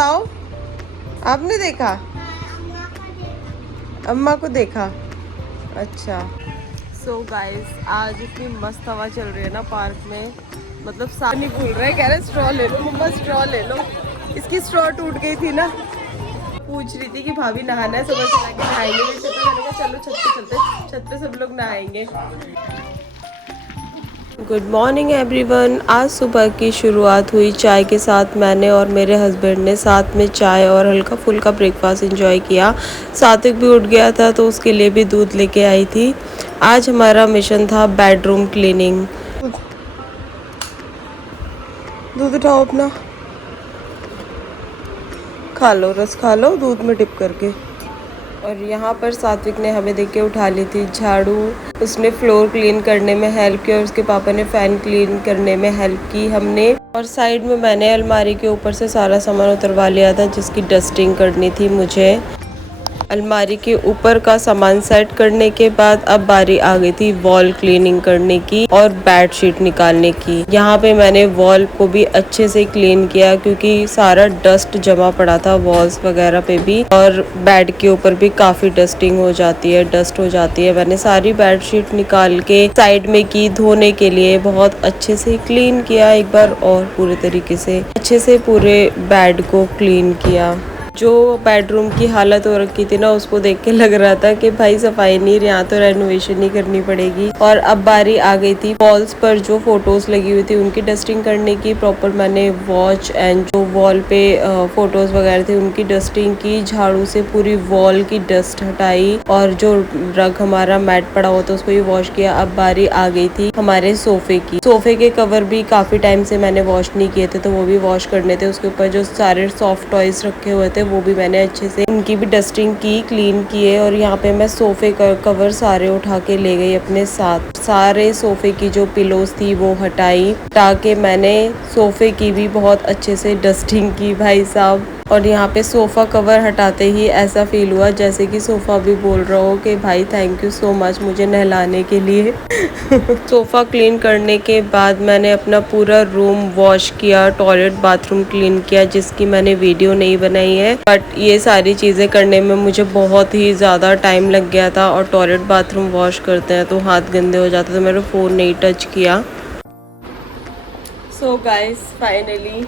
बताओ, आपने देखा? अम्मा को देखा। अच्छा। सो गाइस, आज इतनी मस्त हवा चल रही है ना पार्क में, मतलब साथ नहीं भूल रहे, कह रहे स्ट्रॉ ले लो मम्मा, स्ट्रॉ ले लो। इसकी स्ट्रॉ टूट गई थी ना, पूछ रही थी कि भाभी नहाना है, सुबह चला के नहाएंगे। मैंने कहा चलो छत पे चलते, छत पे सब लोग नहाएंगे। Good morning everyone. आज सुबह की शुरुआत हुई चाय के साथ। मैंने और मेरे हस्बैंड ने साथ में चाय और हल्का फुल्का ब्रेकफास्ट एंजॉय किया। सात्विक भी उठ गया था तो उसके लिए भी दूध लेके आई थी। आज हमारा मिशन था बेडरूम क्लीनिंग। दूध उठाओ अपना, खा लो, रस खा लो दूध में डिप करके। और यहाँ पर सात्विक ने हमें देख के उठा ली थी झाड़ू। उसने फ्लोर क्लीन करने में हेल्प की और उसके पापा ने फैन क्लीन करने में हेल्प की हमने। और साइड में मैंने अलमारी के ऊपर से सारा सामान उतरवा लिया था जिसकी डस्टिंग करनी थी मुझे। अलमारी के ऊपर का सामान सेट करने के बाद अब बारी आ गई थी वॉल क्लीनिंग करने की और बेड शीट निकालने की। यहाँ पे मैंने वॉल को भी अच्छे से क्लीन किया क्योंकि सारा डस्ट जमा पड़ा था वॉल्स वगैरह पे भी, और बेड के ऊपर भी काफी डस्टिंग हो जाती है, डस्ट हो जाती है। मैंने सारी बेड शीट निकाल के साइड में की धोने के लिए, बहुत अच्छे से क्लीन किया एक बार और पूरे तरीके से अच्छे से पूरे बेड को क्लीन किया। जो बेडरूम की हालत हो रखी थी ना, उसको देख के लग रहा था कि भाई सफाई नहीं, यहाँ तो रेनोवेशन ही करनी पड़ेगी। और अब बारी आ गई थी वॉल्स पर जो फोटोज लगी हुई थी उनकी डस्टिंग करने की। प्रॉपर मैंने वॉच एंड जो वॉल पे फोटोज वगैरह थे उनकी डस्टिंग की, झाड़ू से पूरी वॉल की डस्ट हटाई और जो रग हमारा मैट पड़ा हुआ था उसको भी वॉश किया। अब बारी आ गई थी हमारे सोफे की। सोफे के कवर भी काफी टाइम से मैंने वॉश नहीं किए थे तो वो भी वॉश करने थे। उसके ऊपर जो सारे सॉफ्ट टॉयज रखे हुए थे वो भी मैंने अच्छे से उनकी भी डस्टिंग की, क्लीन किए। और यहाँ पे मैं सोफे कवर सारे उठा के ले गई अपने साथ। सारे सोफे की जो पिलोज थी वो हटाई, ताकि मैंने सोफे की भी बहुत अच्छे से डस्टिंग की भाई साहब। और यहाँ पे सोफ़ा कवर हटाते ही ऐसा फील हुआ जैसे कि सोफ़ा भी बोल रहा हो कि भाई थैंक यू सो मच मुझे नहलाने के लिए। सोफ़ा क्लीन करने के बाद मैंने अपना पूरा रूम वॉश किया, टॉयलेट बाथरूम क्लीन किया, जिसकी मैंने वीडियो नहीं बनाई है। बट ये सारी चीज़ें करने में मुझे बहुत ही ज़्यादा टाइम लग गया था। और टॉयलेट बाथरूम वॉश करते हैं तो हाथ गंदे हो जाते, तो मैंने फ़ोन नहीं टच किया। सो गाइस, फाइनली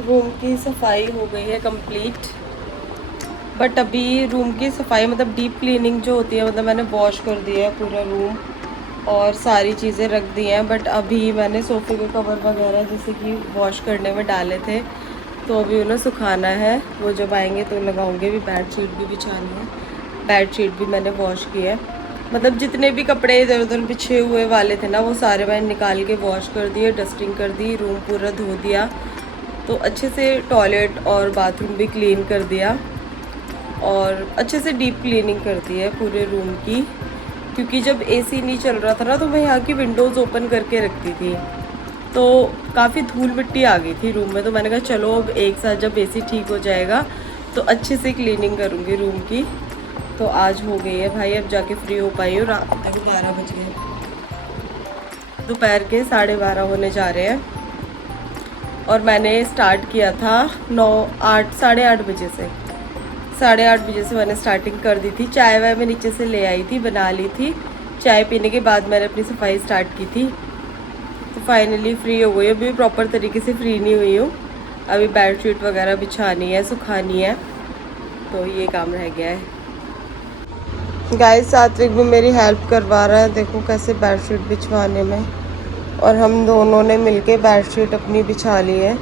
रूम की सफाई हो गई है कंप्लीट। बट अभी रूम की सफाई मतलब डीप क्लीनिंग जो होती है, मतलब मैंने वॉश कर दिया है पूरा रूम और सारी चीज़ें रख दी हैं। बट अभी मैंने सोफ़े के कवर वगैरह जैसे कि वॉश करने में डाले थे, तो अभी उन्हें सुखाना है। वो जब आएंगे तो लगाऊंगे। भी बेड शीट भी बिछानी है, बेड शीट भी मैंने वॉश किया है। मतलब जितने भी कपड़े इधर उधर बिछे हुए वाले थे ना, वो सारे मैंने निकाल के वॉश कर दिए, डस्टिंग कर दी, रूम पूरा धो दिया। तो अच्छे से टॉयलेट और बाथरूम भी क्लीन कर दिया और अच्छे से डीप क्लीनिंग कर दी है पूरे रूम की। क्योंकि जब एसी नहीं चल रहा था ना, तो मैं यहाँ की विंडोज़ ओपन करके रखती थी, तो काफ़ी धूल मिट्टी आ गई थी रूम में। तो मैंने कहा चलो अब एक साथ जब एसी ठीक हो जाएगा तो अच्छे से क्लीनिंग करूँगी रूम की। तो आज हो गई है भाई, अब जाके फ्री हो पाई हूँ। रात तक 12 बज गए, दोपहर के 12:30 होने जा रहे हैं। और मैंने स्टार्ट किया था 8:30 बजे से। 8:30 बजे से मैंने स्टार्टिंग कर दी थी। चाय वाय मैं नीचे से ले आई थी, बना ली थी। चाय पीने के बाद मैंने अपनी सफाई स्टार्ट की थी। तो फाइनली फ्री हो गई। अभी प्रॉपर तरीके से फ्री नहीं हुई हूँ। अभी बेड शीट वगैरह बिछानी है, सुखानी है, तो ये काम रह गया है। गाइस, सात्विक भी मेरी हेल्प करवा रहा है, देखो कैसे बेड शीट बिछवाने में। और हम दोनों ने मिलके बेड शीट अपनी बिछा ली है।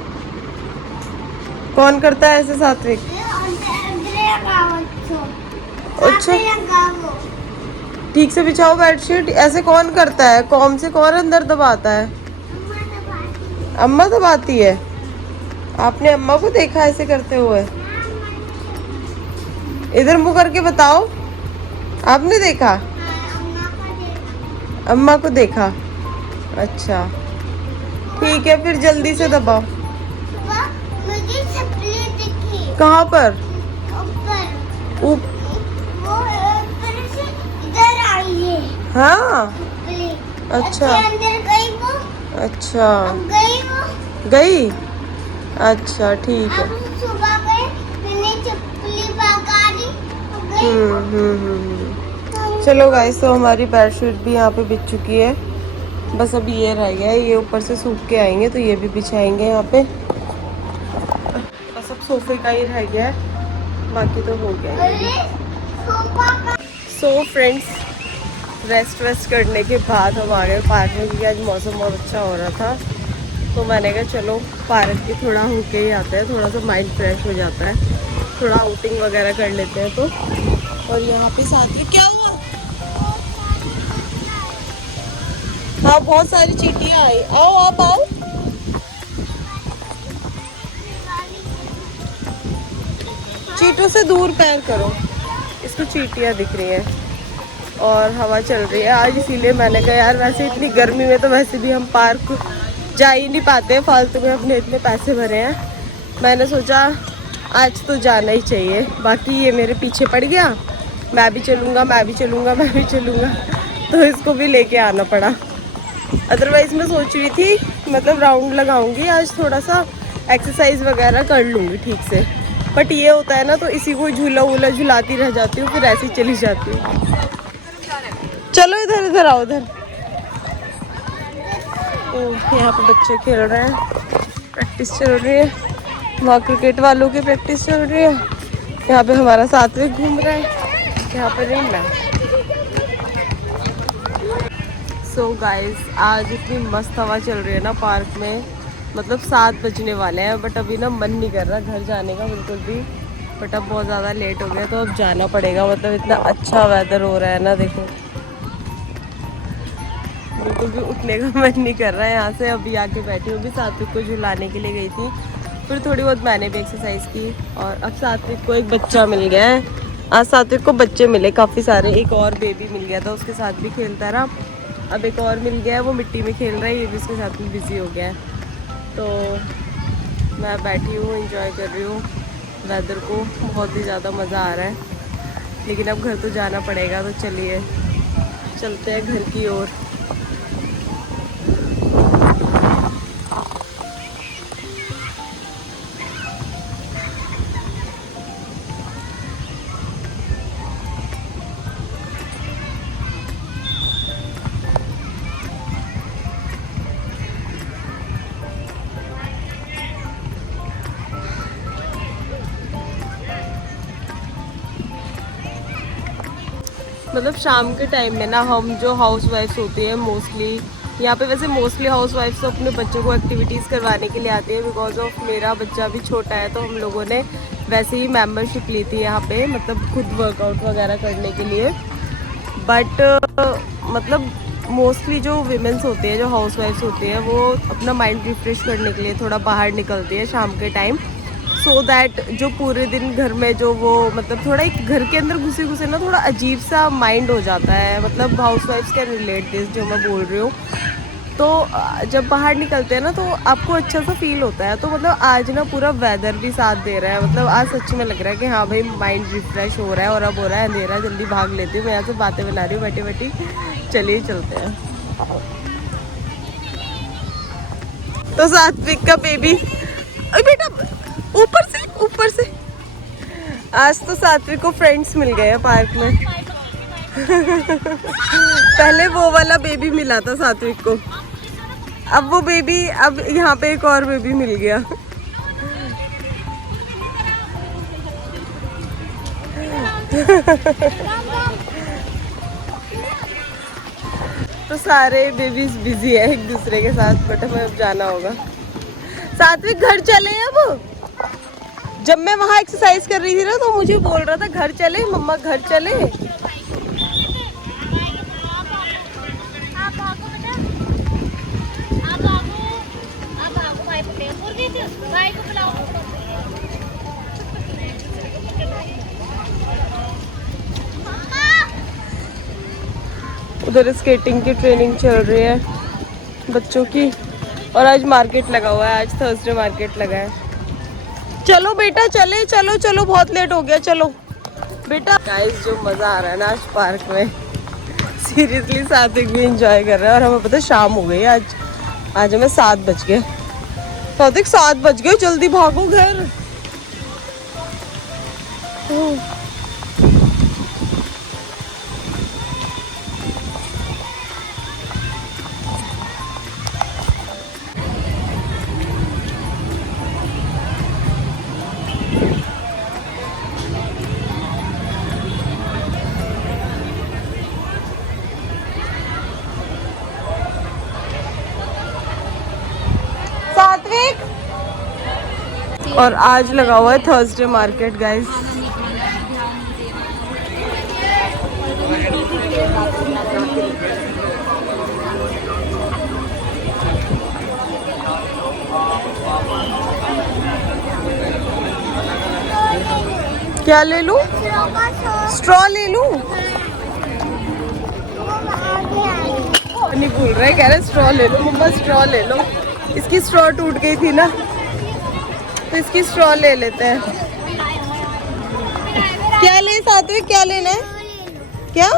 कौन करता है ऐसे सात्विक? अच्छा, ठीक से बिछाओ बेड शीट। ऐसे कौन करता है? कौन से कौन अंदर दबाता है? अम्मा दबाती है। आपने अम्मा को देखा ऐसे करते हुए? इधर मुंह करके बताओ, आपने देखा? अम्मा को देखा। अच्छा ठीक है, फिर जल्दी से दबाओ। मुझे चपली दिखी। कहाँ पर? ऊपर। ऊप वो ऊपर से इधर आई है। हाँ, चपली। अच्छा अंदर गई वो। अच्छा, अब गई वो। गई। अच्छा ठीक है। अब सुबह चलो गाइस, तो हमारी बेडशीट भी यहाँ पे बिछ चुकी है। बस अभी ये रह गया है, ये ऊपर से सूख के आएंगे तो ये भी बिछाएंगे यहाँ पे। बस अब सोफे का ही रह गया है, बाकी तो हो गया है। सो फ्रेंड्स, रेस्ट वेस्ट करने के बाद हम आ गए पार्क में, क्योंकि आज मौसम बहुत अच्छा हो रहा था। तो मैंने कहा चलो पार्क के थोड़ा होके ही आते हैं, थोड़ा सा माइंड फ्रेश हो जाता है, थोड़ा आउटिंग वगैरह कर लेते हैं। तो और यहाँ पे साथ में क्या हुआ? हाँ, बहुत सारी चींटियाँ आई। आओ आप आओ। चींटों से दूर पैर करो, इसको चींटियाँ दिख रही हैं और हवा चल रही है आज, इसीलिए मैंने कहा यार वैसे इतनी गर्मी में तो वैसे भी हम पार्क जा ही नहीं पाते, फालतू में अपने इतने पैसे भरे हैं। मैंने सोचा आज तो जाना ही चाहिए। बाकी ये मेरे पीछे पड़ गया, मैं भी चलूँगा, मैं भी चलूँगा, मैं भी चलूँगा, तो इसको भी लेके आना पड़ा। अदरवाइज़ मैं सोच रही थी मतलब राउंड लगाऊंगी आज, थोड़ा सा एक्सरसाइज वगैरह कर लूँगी ठीक से। बट ये होता है ना, तो इसी को झूला वूला झुलाती रह जाती हूँ, फिर ऐसे ही चली जाती हूँ। चलो इधर इधर आओ इधर। तो यहाँ पे बच्चे खेल रहे हैं, प्रैक्टिस चल रही है, वहाँ क्रिकेट वालों की प्रैक्टिस चल रही है। यहाँ पे हमारा सात्विक घूम रहा है, यहाँ पे नहीं मैं। सो गाइस, आज इतनी मस्त हवा चल रही है ना पार्क में, मतलब 7 बजने वाले हैं, बट अभी ना मन नहीं कर रहा घर जाने का बिल्कुल भी। बट अब बहुत ज़्यादा लेट हो गया तो अब जाना पड़ेगा, मतलब इतना अच्छा वेदर हो रहा है ना, देखो बिल्कुल भी उठने का मन नहीं कर रहा है यहाँ से। अभी आके बैठी हूँ, भी सात्विक को झुलाने के लिए गई थी, फिर थोड़ी बहुत मैंने भी एक्सरसाइज की। और अब सात्विक को एक बच्चा मिल गया है, आज सात्विक को बच्चे मिले काफ़ी सारे। एक और बेबी मिल गया था, उसके साथ भी खेलता रहा। अब एक और मिल गया है, वो मिट्टी में खेल रहा है, ये भी उसके साथ में बिजी हो गया है। तो मैं बैठी हूँ, एंजॉय कर रही हूँ वेदर को, बहुत ही ज़्यादा मज़ा आ रहा है। लेकिन अब घर तो जाना पड़ेगा, तो चलिए चलते हैं घर की ओर। मतलब शाम के टाइम में ना, हम जो हाउस वाइफ्स होती हैं मोस्टली यहाँ पे, वैसे मोस्टली हाउस वाइफ्स तो अपने बच्चों को एक्टिविटीज़ करवाने के लिए आती है। बिकॉज ऑफ मेरा बच्चा भी छोटा है, तो हम लोगों ने वैसे ही मेंबरशिप ली थी यहाँ पे, मतलब खुद वर्कआउट वगैरह करने के लिए। बट मतलब मोस्टली जो वीमेंस होती है, जो हाउस वाइफ्स होती है, वो अपना माइंड रिफ्रेश करने के लिए थोड़ा बाहर निकलती है शाम के टाइम, सो दैट जो पूरे दिन घर में जो वो मतलब थोड़ा एक घर के अंदर घुसे घुसे ना, थोड़ा अजीब सा माइंड हो जाता है। मतलब हाउस वाइफ्स कैन रिलेट दिस, जो मैं बोल रही हूँ। तो जब बाहर निकलते हैं ना, तो आपको अच्छा सा फील होता है। तो मतलब आज ना पूरा वेदर भी साथ दे रहा है, मतलब आज सच में लग रहा है कि हाँ भाई माइंड रिफ्रेश हो रहा है। और अब हो रहा है अंधेरा, जल्दी भाग लेती हूँ, मैं यहाँ से बातें बना रही हूँ बैठी बैठी। चलिए चलते हैं। तो सात्विक का बेबी, बेटा ऊपर से आज तो सात्विक को फ्रेंड्स मिल गए हैं पार्क में। पहले वो वाला बेबी मिला था सात्विक को, अब वो बेबी, अब यहाँ पे एक और बेबी मिल गया। तो सारे बेबीज बिजी है एक दूसरे के साथ, बट हमें अब जाना होगा। सात्विक घर चले अब। जब मैं वहाँ एक्सरसाइज कर रही थी ना, तो मुझे बोल रहा था घर चले मम्मा, घर चले। उधर स्केटिंग की ट्रेनिंग चल रही है बच्चों की, और आज मार्केट लगा हुआ है, आज थर्सडे मार्केट लगा है। चलो बेटा चले, चलो चलो, बहुत लेट हो गया, चलो बेटा। गाइस जो मज़ा आ रहा है ना आज पार्क में, सीरियसली सात्विक भी एंजॉय कर रहा है। और हमें पता है शाम हो गई आज हमें 7 बज गए। सात्विक 7 बज गए, जल्दी भागो घर। और आज लगा हुआ है थर्सडे मार्केट गाइस। क्या ले लूं? स्ट्रॉ ले लूं? नहीं भूल रहा है, कह रहे स्ट्रॉ ले लो मम्मा, स्ट्रॉ ले लो। इसकी स्ट्रॉ टूट गई थी ना, तो इसकी स्ट्रॉ ले लेते हैं। क्या ले साथ में, क्या लेना है? क्या?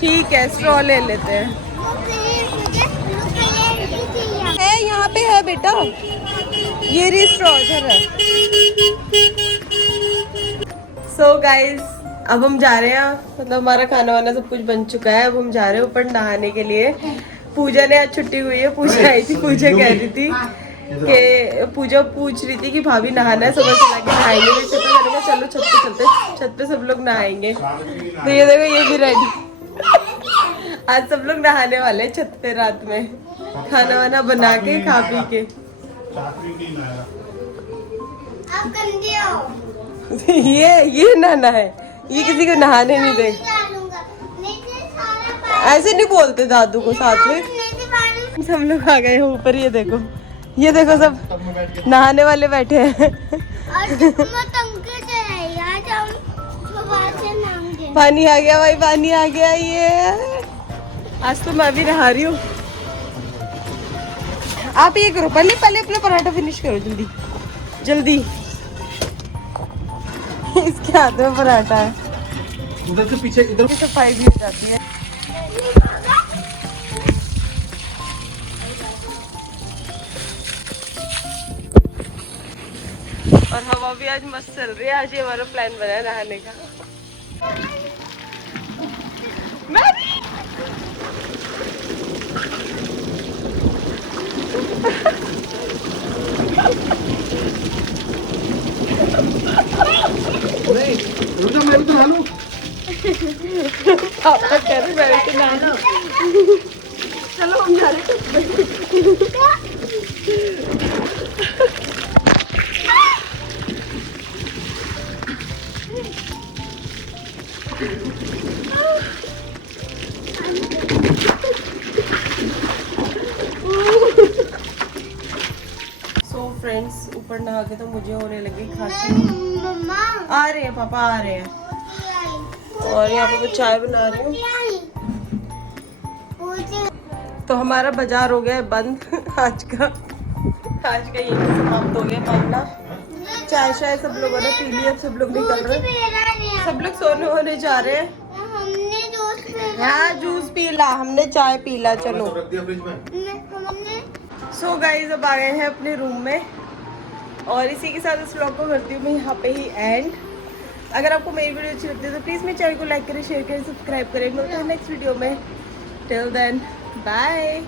ठीक है, स्ट्रॉ ले लेते हैं। है यहाँ पे है बेटा, ये रही स्ट्रॉ इधर है। सो गाइज अब हम जा रहे हैं, मतलब हमारा खाना वाना सब कुछ बन चुका है। अब हम जा रहे हैं ऊपर नहाने के लिए। पूजा ने आज छुट्टी हुई है, पूजा आई थी, पूजा कह रही थी कि पूजा पूछ रही थी कि भाभी नहाना है, सुबह चला के नहाएंगे। मैं छत पे, मैंने कहा चलो छत पे चलते, छत पे सब लोग नहाएंगे। तो ये देखो ये भी रेडी, आज सब लोग नहाने वाले हैं छत पे रात में, खाना वाना बना के खा पी के। ये नहाना है, ये किसी को नहाने नहीं दे। ऐसे नहीं बोलते दादू को साथ में। सब लोग आ गए हैं ऊपर, ये देखो सब नहाने वाले बैठे हैं। पानी आ गया भाई, पानी आ गया। ये आज तो मैं भी नहा रही हूँ। आप ये करो, पहले अपना पराठा फिनिश करो जल्दी जल्दी। इसके हाथ में पराठा है, उधर से पीछे इधर सफाई भी हो जाती है। और हवा भी आज मस्त चल रही है। आज ये हमारा प्लान बना है नहाने का। मैं भी तो नहा लूं। पापा कह रहे मैं भी नहाना। चलो हम जा रहे हैं। सो फ्रेंड्स ऊपर नहा के तो मुझे होने लगी खांसी। आ रहे हैं पापा, आ रहे हैं। और यहाँ पे मैं चाय बना रही हूँ। तो हमारा बाजार हो गया है बंद आज का यही समाप्त हो गया मामला। चाय शाय सब लोगों ने पी लिया, सब लोग निकल रहे हैं, सब लोग सोने होने जा रहे हैं। हाँ जूस पी ला, हमने चाय पी ला। चलो सो गाइस अब आ गए हैं अपने रूम में, और इसी के साथ इस व्लॉग को करती हूँ मैं यहाँ पे ही एंड। अगर आपको मेरी वीडियो अच्छी लगती है तो प्लीज़ मेरे चैनल को लाइक करें, शेयर करें, सब्सक्राइब करें। मिलते हैं नेक्स्ट वीडियो में। Till then bye.